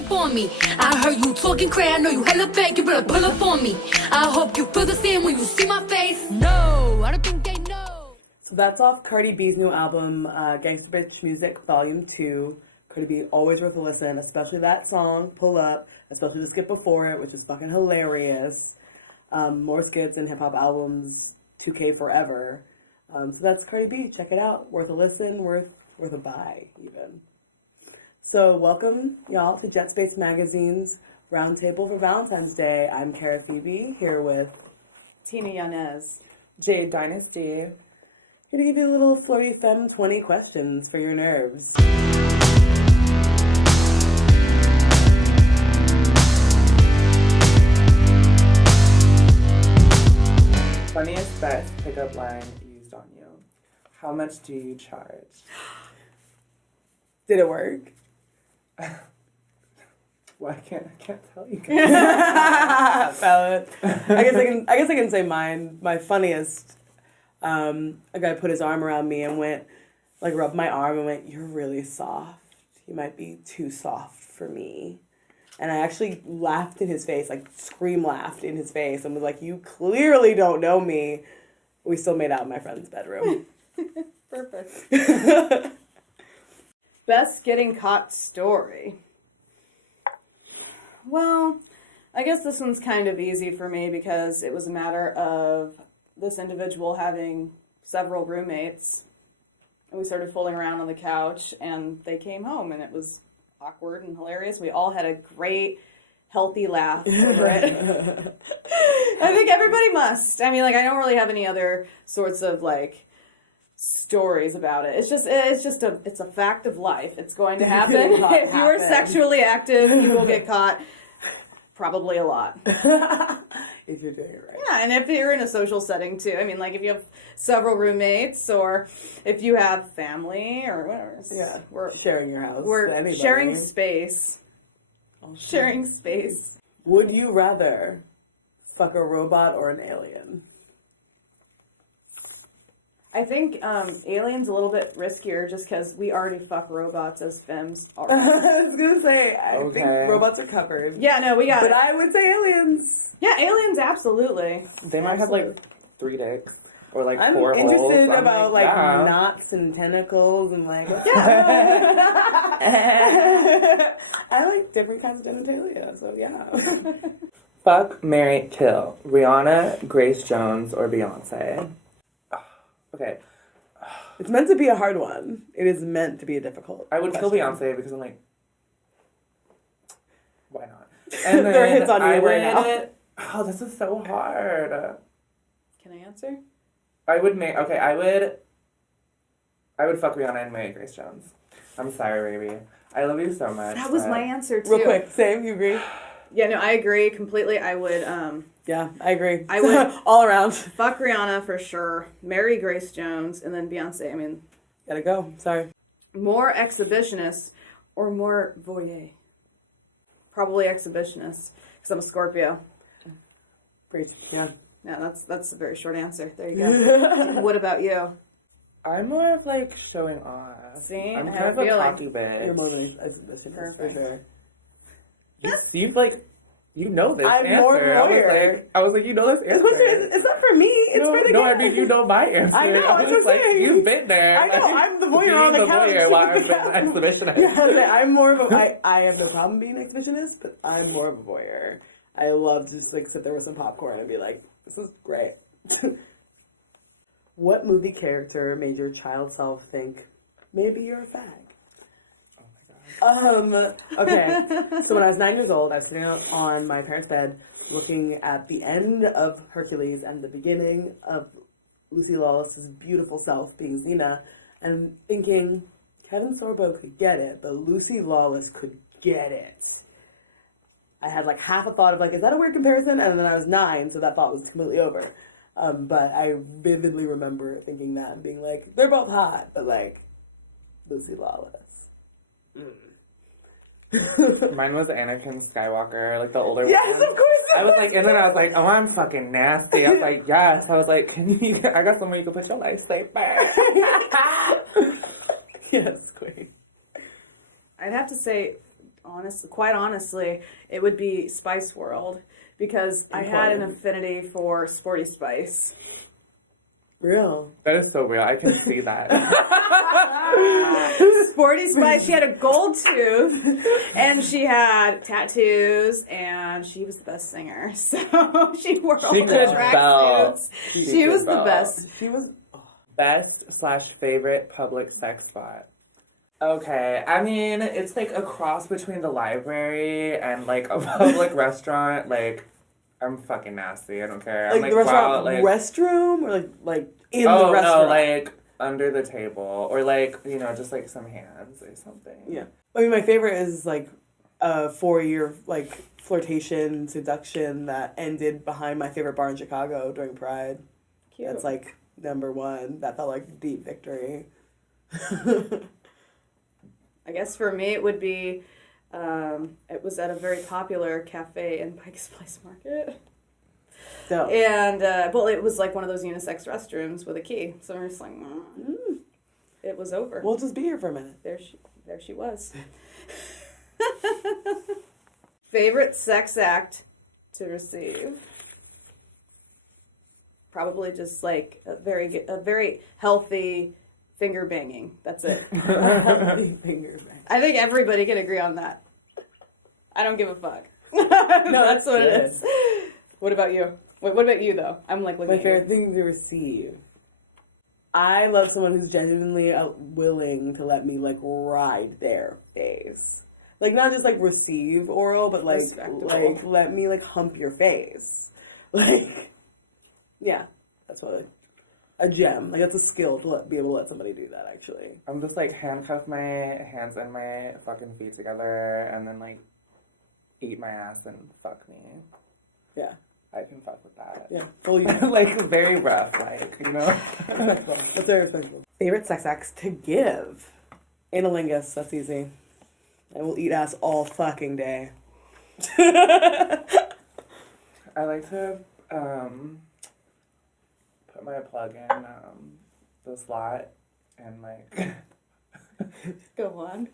up on me. I heard you talking crazy, I know you hella fake, you better pull up on me. I hope you feel the same when you see my face. No, I don't think they know. So that's off Cardi B's new album, Gangsta Bitch Music Volume 2. Cardi B, always worth a listen, especially that song, Pull Up, especially the skit before it, which is fucking hilarious. More skits and hip-hop albums, 2K forever. So that's Cardi B. Check it out. Worth a listen, worth a buy, even. So welcome, y'all, to Jetspace Magazine's Roundtable for Valentine's Day. I'm Cara Phoebe, here with Tina Yanez. Jade Dynasty. Gonna give you a little flirty femme 20 questions for your nerves. Funniest, best pickup line used on you. How much do you charge? Did it work? Well, I can't tell you. Valid. I guess I can say mine. My funniest. A guy put his arm around me and went, like, rubbed my arm and went, "You're really soft. You might be too soft for me." And I actually laughed in his face, like scream laughed in his face, and was like, "You clearly don't know me." We still made out in my friend's bedroom. Perfect. Best getting caught story. Well, I guess this one's kind of easy for me because it was a matter of this individual having several roommates. And we started fooling around on the couch, and they came home, and it was awkward and hilarious. We all had a great, healthy laugh over it. I think everybody must. I mean, like, I don't really have any other sorts of, like, stories about it. It's a fact of life. It's going to happen. If you are sexually active, you will get caught. Probably a lot. If you're doing it right. Yeah, and if you're in a social setting too. I mean, like if you have several roommates or if you have family or whatever. Yeah, we're sharing your house. We're sharing space. Sharing space. Would you rather fuck a robot or an alien? I think alien's a little bit riskier just because we already fuck robots as femmes already. I was going to say, I think robots are covered. Yeah, no, we got it. But I would say aliens. Yeah, aliens, absolutely. They might have, like, 3 dicks. Or, like, I'm 4 holes. interested about, like, yeah. knots and tentacles and, like... Yeah. I like different kinds of genitalia, so yeah. Fuck, marry, kill. Rihanna, Grace Jones, or Beyonce? Okay. It's meant to be a hard one. It is meant to be a difficult I would question. kill Beyonce because I'm like, why not? And There are hits on you right now. Oh, this is so hard. Can I answer? I would fuck Rihanna and marry Grace Jones. I'm sorry, baby. I love you so much. That was my answer, too. Real quick, same, you agree? Yeah, no, I agree completely. I would, Yeah, I agree. I would all around. Fuck Rihanna for sure. Marry Grace Jones, and then Beyonce. I mean, Gotta go. Sorry. more exhibitionist or more voyeur? Probably exhibitionist, because I'm a Scorpio. Great. Yeah. Yeah, that's a very short answer. There you go. What about you? I'm more of like showing off. See, I'm I kind have of a a feeling. cocky bitch. You're more of an exhibitionist. Perfect. You've like, you know this I'm answer. more lawyer. I was like, you know this answer. It's not for me. It's for the No, guy. I mean, you know my answer. I know, I that's was what I'm like, saying. you've been there. I know, Like, I'm the voyeur on the being couch. voyeur while with I've the been an exhibitionist. Yeah, I'm more of a... I have no problem being an exhibitionist, but I'm more of a voyeur. I love to just, like, sit there with some popcorn and be like, this is great. What movie character made your child self think, maybe you're a fag? Okay. So when I was 9 years old, I was sitting out on my parents' bed looking at the end of Hercules and the beginning of Lucy Lawless's beautiful self being Xena and thinking, Kevin Sorbo could get it, but Lucy Lawless could get it. I had like half a thought of like, is that a weird comparison? And then I was 9, so that thought was completely over. But I vividly remember thinking that and being like, they're both hot, but like, Lucy Lawless. Mine was Anakin Skywalker, like the older one. Yes, of course. I was like, and then I was like, oh, I'm fucking nasty. I was like, yes. I was like, I got somewhere you can put your lightsaber. Yes, queen. I'd have to say, quite honestly, it would be Spice World because I had an affinity for Sporty Spice. Real. That is so real. I can see that. Sporty Spice, she had a gold tooth, and she had tattoos, and she was the best singer. So she wore all the tracksuits. She was the best. She was Best/favorite public sex spot. Okay, I mean, it's like a cross between the library and like a public restaurant. Like, I'm fucking nasty. I don't care. I'm like the restaurant restroom or like in the restaurant. No, like under the table or like, you know, just like some hands or something. Yeah. I mean, my favorite is like a 4-year like flirtation seduction that ended behind my favorite bar in Chicago during Pride. Cute. That's like number one. That felt like deep victory. I guess for me it would be, it was at a very popular cafe in Pike's Place Market. So. And, well, it was like one of those unisex restrooms with a key. So we're just like, it was over. We'll just be here for a minute. There she was. Favorite sex act to receive? Probably just like a very healthy finger banging. That's it. Healthy finger bang. I think everybody can agree on that. I don't give a fuck. No, that's what it is. What about you? Wait, what about you though? I'm like looking My at favorite thing to receive. I love someone who's genuinely willing to let me like ride their face. Like not just like receive oral, but like let me like hump your face. Like, yeah, that's what a gem. Like that's a skill to be able to let somebody do that. Actually, I'm just like handcuff my hands and my fucking feet together, and then like eat my ass and fuck me. Yeah. I can fuck with that. Yeah. Fully like very rough, like, you know. That's very respectful. Favorite sex acts to give. Analingus, that's easy. I will eat ass all fucking day. I like to put my plug in the slot and like Go on.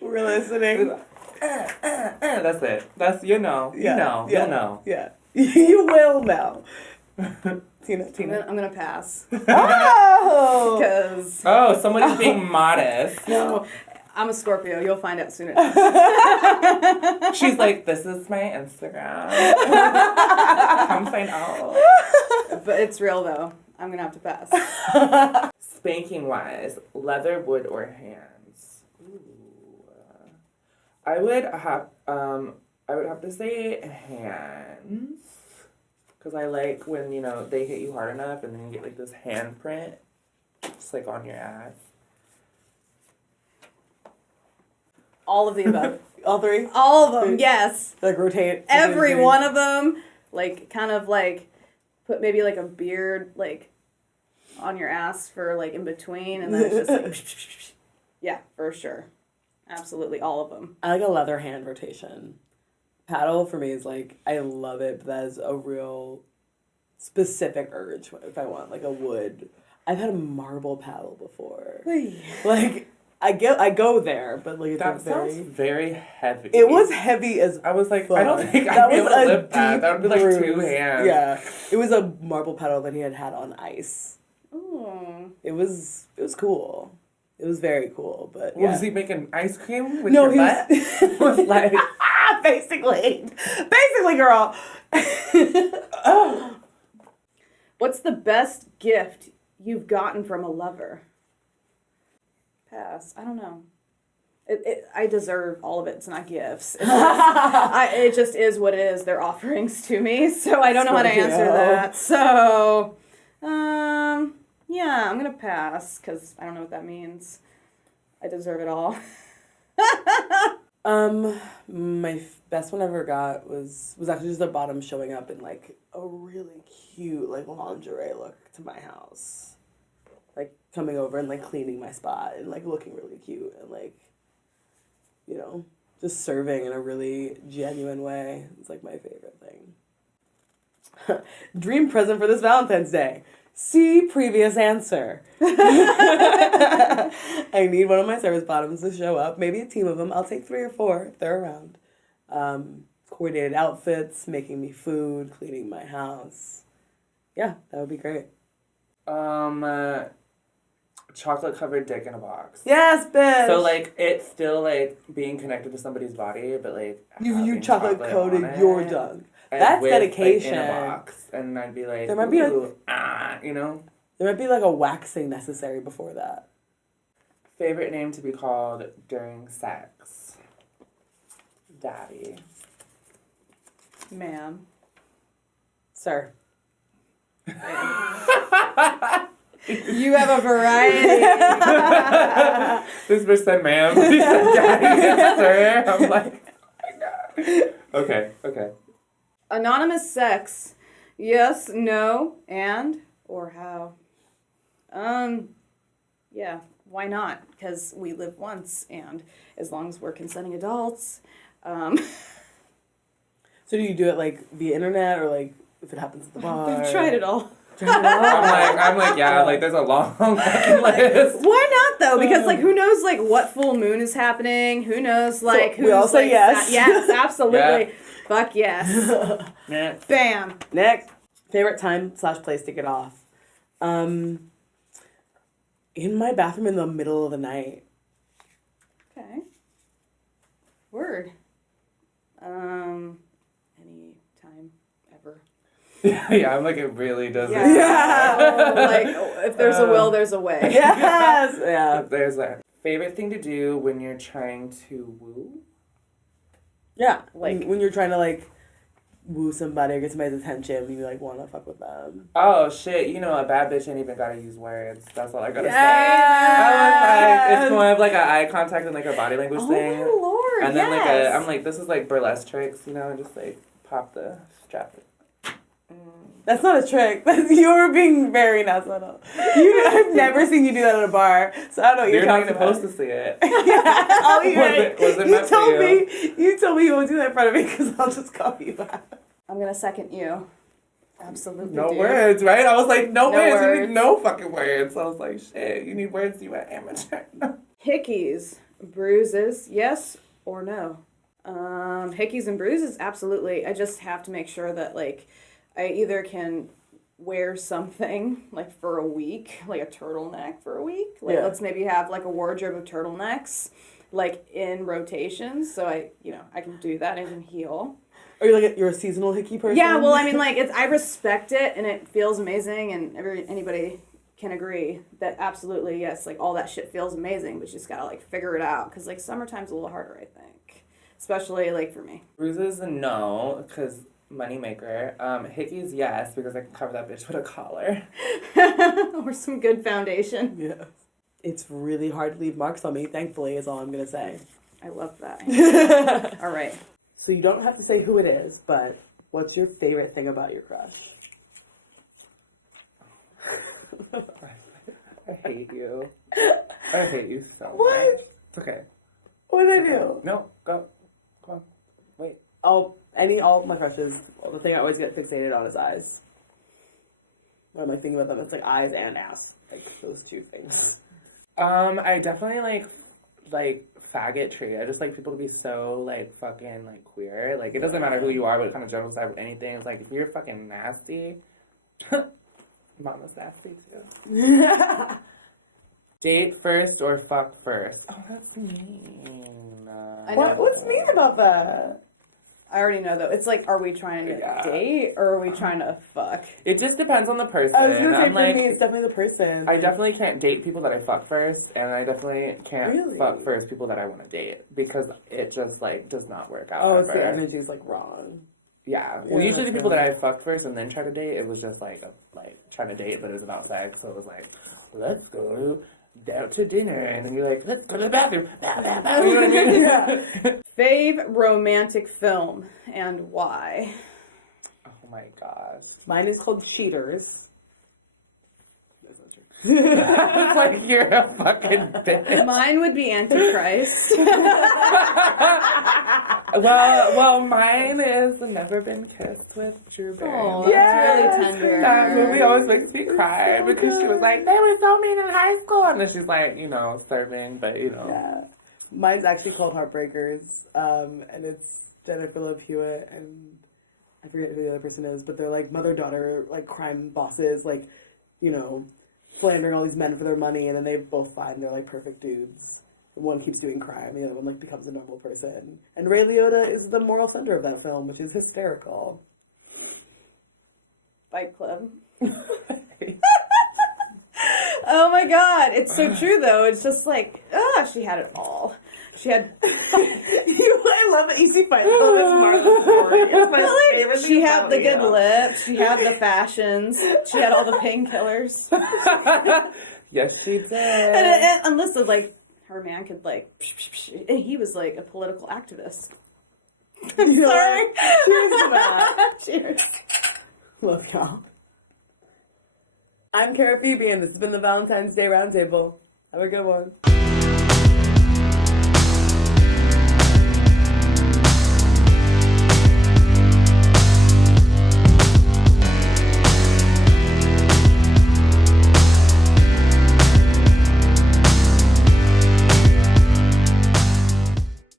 We're listening. That's it. That's you'll know. Yeah. Yeah. You will know. Tina. I'm gonna pass. Oh! Because somebody's being modest. no, I'm a Scorpio. You'll find out soon enough. She's like, this is my Instagram. Come find out. But it's real though. I'm gonna have to pass. Spanking wise, leather, wood, or hands? Ooh. I would have to say hands. Because I like when, you know, they hit you hard enough and then you get like this handprint just like on your ass. All of the above. All three? All of them, yes. Like rotate. Every one of them. Like, kind of like, put maybe like a beard, like, on your ass for like in between. And then it's just like, yeah, for sure. Absolutely, all of them. I like a leather hand rotation. Paddle for me is like, I love it, but that is a real specific urge if I want like a wood. I've had a marble paddle before. Like, I go there, but like it's that sounds very heavy. It was heavy as I was like, fuck. I don't think I'd be able to lift that. That would be like bruise. 2 hands. Yeah, it was a marble paddle that he had on ice. Ooh. It was cool. It was very cool, but Was he making ice cream with no, your butt? was like basically, girl. What's the best gift you've gotten from a lover? Pass. I don't know. I deserve all of it. It's not gifts. It's just, it just is what it is. They're offerings to me, so I don't know how to answer that. So, yeah, I'm gonna pass because I don't know what that means. I deserve it all. My best one I ever got was actually just the bottom showing up in like a really cute like lingerie look to my house, like coming over and like cleaning my spot and like looking really cute and like, you know, just serving in a really genuine way. It's like my favorite thing. Dream present for this Valentine's Day. See previous answer. I need one of my service bottoms to show up. Maybe a team of them. I'll take 3 or 4 if they're around. Coordinated outfits, making me food, cleaning my house. Yeah, that would be great. Chocolate covered dick in a box. Yes, bitch. So like it's still like being connected to somebody's body, but like you having chocolate coated on your it, junk. and That's with, dedication. Like, in a box, and I'd be like, There might be a- you know. There might be like a waxing necessary before that. Favorite name to be called during sex. Daddy. Ma'am. Sir. You have a variety. This bitch said ma'am. She said daddy, sir. I'm like, oh my god. Okay. Anonymous sex. Yes, no, and, or how? Yeah, why not? Because we live once, and as long as we're consenting adults. So do you do it like via internet or like if it happens at the bar? I've tried it all. I'm like, yeah, like there's a long fucking list. Why not though? Because like who knows like what full moon is happening? Who knows like So we all who's say like, yes. Yes, absolutely. Yeah. Fuck yes. Next. Bam. Next. Favorite time/place to get off. In my bathroom in the middle of the night. Okay. Word. Any time ever. Yeah, I'm like, it really doesn't. Yeah. Like if there's a will, there's a way. Yes. Yeah. There's a favorite thing to do when you're trying to woo. Yeah. Like- when you're trying to like woo somebody or get somebody's attention and you like want to fuck with them. Oh shit! You know, a bad bitch ain't even gotta use words. That's all I gotta say. Yes. I was like, it's more of like an eye contact and like a body language Oh thing. my lord. And then yes. I'm like, this is like burlesque tricks, you know, and just like pop the strap. That's not a trick. You were being very not subtle. I've never seen you do that at a bar, so I don't know what You're not talking about. supposed to see it. Yeah. Oh, you're right. Was it You meant for told you? me. You told me you won't do that in front of me because I'll just call you out. I'm gonna second you. Absolutely. No dude. words, right? I was like, no words. You words. need no fucking words. I was like, shit, you need words, you an amateur. Hickeys, bruises, yes or no? Hickeys and bruises, absolutely. I just have to make sure that like I either can wear something like for a week, like a turtleneck for a week. Like Yeah. let's maybe have like a wardrobe of turtlenecks, like in rotations. So I can do that. I can heal. Are you like you're a seasonal hickey person? Yeah, well, I mean, like I respect it and it feels amazing, and anybody can agree that absolutely yes, like all that shit feels amazing, but you just gotta like figure it out because like summertime's a little harder, I think, especially like for me. Bruises, no, because moneymaker. Hickeys, yes, because I can cover that bitch with a collar. Or some good foundation. Yes. It's really hard to leave marks on me, thankfully, is all I'm going to say. I love that. All right. So you don't have to say who it is, but what's your favorite thing about your crush? I hate you. I hate you so What? much. It's okay. What did I do? No, go. Come on. Wait. All my crushes, the thing I always get fixated on is eyes. When I'm like thinking about them, it's like eyes and ass. Like those two things. I definitely like faggotry. I just like people to be so like fucking like queer. Like it doesn't matter who you are, what kind of general type or anything. It's like if you're fucking nasty, mama's nasty too. Date first or fuck first? Oh, that's mean. I know. What's mean about that? I already know though. It's like, are we trying to Yeah. date or are we trying to fuck? It just depends on the person. I was gonna say I'm for like, me, it's definitely the person. I definitely can't date people that I fuck first, and I definitely can't Really? fuck first people that I want to date because it just like does not work out. Oh, it's ever. the energy is like wrong. Yeah. Well, Yeah, usually the that's people good. that I fucked first and then try to date, it was just like trying to date, but it was about sex. So it was like, let's go out to dinner, and then you're like, let's go to the bathroom. You know what I mean? Yeah. Fave romantic film and why? Oh my gosh. Mine is called Cheaters. That's not true. It's like you're a fucking bitch. Mine would be Antichrist. Well, mine is Never Been Kissed with Drew Oh, Barrymore. that's really tender. That movie always makes me cry because she was like, they were so mean in high school. And then she's like, serving, but Yeah. Mine's actually called Heartbreakers, and it's Jennifer Love Hewitt and I forget who the other person is, but they're like mother-daughter, like crime bosses, like, slandering all these men for their money, and then they both find they're like perfect dudes. One keeps doing crime, the other one like becomes a normal person. And Ray Liotta is the moral offender of that film, which is hysterical. Fight Club. Oh my god, it's so true though. It's just like, she had it all. She had. I love that you see Fight Club as Martha Stewart. It's my favorite thing She had about the good you. lips. She had the fashions. She had all the painkillers. Yes, she did. And listen, like her man could like, and he was like a political activist. I'm sorry. Cheers to that. Cheers. Love y'all. I'm Cara Phoebe, and this has been the Valentine's Day Roundtable. Have a good one.